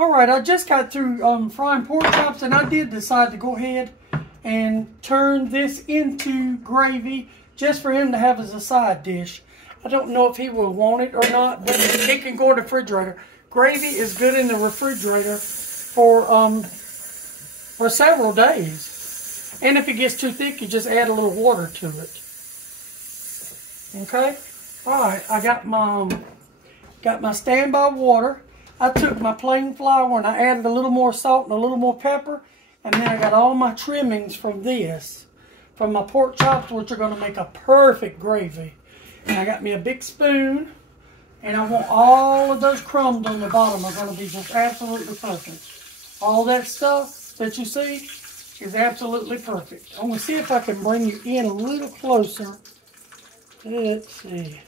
Alright, I just got through frying pork chops, and I did decide to go ahead and turn this into gravy just for him to have as a side dish. I don't know if he will want it or not, but it can go in the refrigerator. Gravy is good in the refrigerator for several days. And if it gets too thick, you just add a little water to it. Okay? Alright, I got my standby water. I took my plain flour and I added a little more salt and a little more pepper. And then I got all my trimmings from this, from my pork chops, which are going to make a perfect gravy. And I got me a big spoon. And I want all of those crumbs on the bottom are going to be just absolutely perfect. All that stuff that you see is absolutely perfect. I'm going to see if I can bring you in a little closer. Let's see.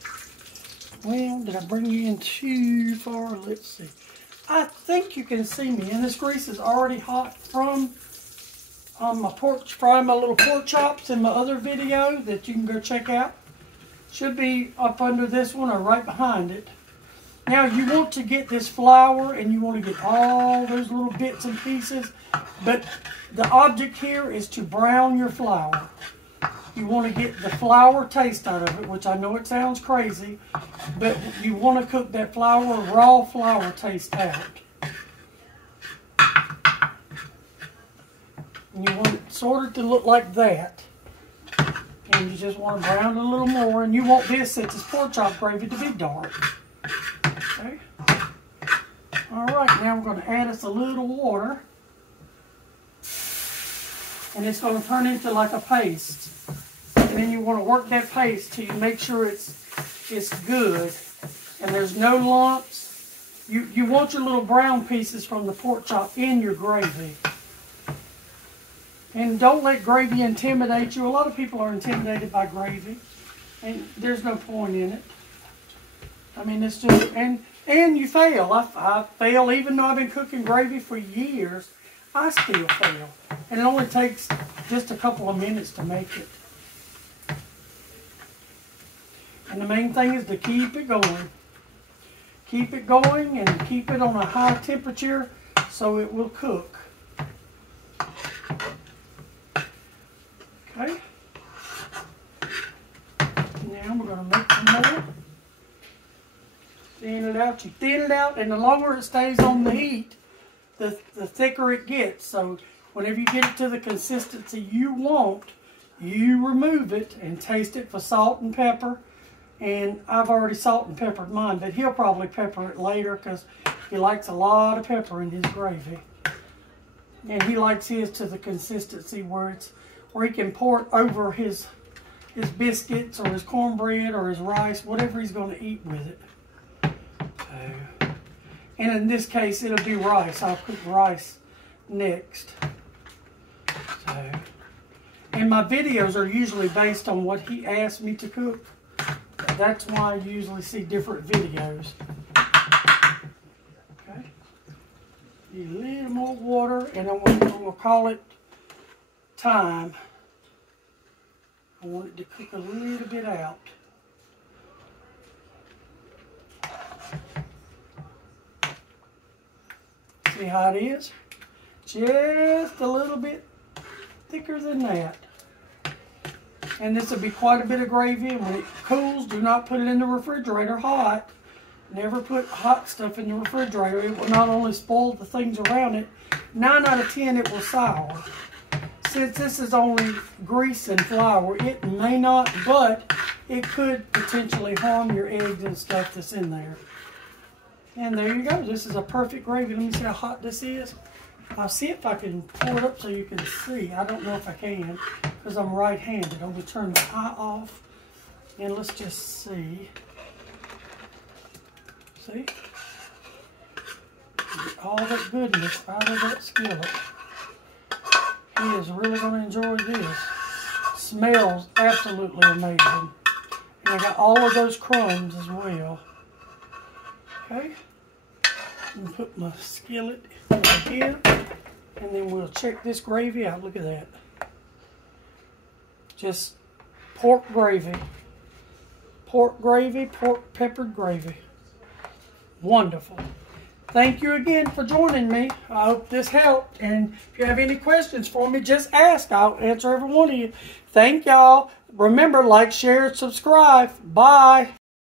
Well, did I bring you in too far? Let's see. I think you can see me. And this grease is already hot from frying my little pork chops in my other video that you can go check out. Should be up under this one or right behind it. Now you want to get this flour and you want to get all those little bits and pieces. But the object here is to brown your flour. You want to get the flour taste out of it, which I know it sounds crazy, but you want to cook that flour, raw flour taste out. And you want it sort of to look like that. And you just want to brown it a little more. And you want this, since it's pork chop gravy, to be dark. Okay. Alright, now we're going to add us a little water. And it's going to turn into like a paste. And then you want to work that paste till you make sure it's good. And there's no lumps. You want your little brown pieces from the pork chop in your gravy. And don't let gravy intimidate you. A lot of people are intimidated by gravy. And there's no point in it. I mean, it's just, and you fail. I fail even though I've been cooking gravy for years. I still fail. And it only takes just a couple of minutes to make it. And the main thing is to keep it going. Keep it going and keep it on a high temperature so it will cook. Okay. Now we're going to make some more. Thin it out. You thin it out, and the longer it stays on the heat, the thicker it gets. So whenever you get it to the consistency you want, you remove it and taste it for salt and pepper. And I've already salt and peppered mine, but he'll probably pepper it later because he likes a lot of pepper in his gravy. And he likes his to the consistency where he can pour it over his biscuits or his cornbread or his rice, whatever he's going to eat with it. So, and in this case, it'll be rice. I'll cook rice next. So, and my videos are usually based on what he asked me to cook. That's why I usually see different videos. Okay. A little more water, and we'll call it time. I want it to cook a little bit out. See how it is? Just a little bit thicker than that. And this will be quite a bit of gravy, and when it cools, do not put it in the refrigerator hot. Never put hot stuff in the refrigerator. It will not only spoil the things around it, 9 out of 10 it will sour. Since this is only grease and flour, it may not, but it could potentially harm your eggs and stuff that's in there. And there you go. This is a perfect gravy. Let me see how hot this is. I'll see if I can pour it up so you can see. I don't know if I can because I'm right-handed. I'm going to turn the eye off and let's just see. See? Get all that goodness out of that skillet. He is really going to enjoy this. Smells absolutely amazing. And I got all of those crumbs as well. Okay. I'm going to put my skillet over here. And then we'll check this gravy out. Look at that. Just pork gravy. Pork gravy, pork peppered gravy. Wonderful. thank you again for joining me. I hope this helped. And if you have any questions for me, just ask. I'll answer every one of you. Thank y'all. Remember, like, share, and subscribe. Bye.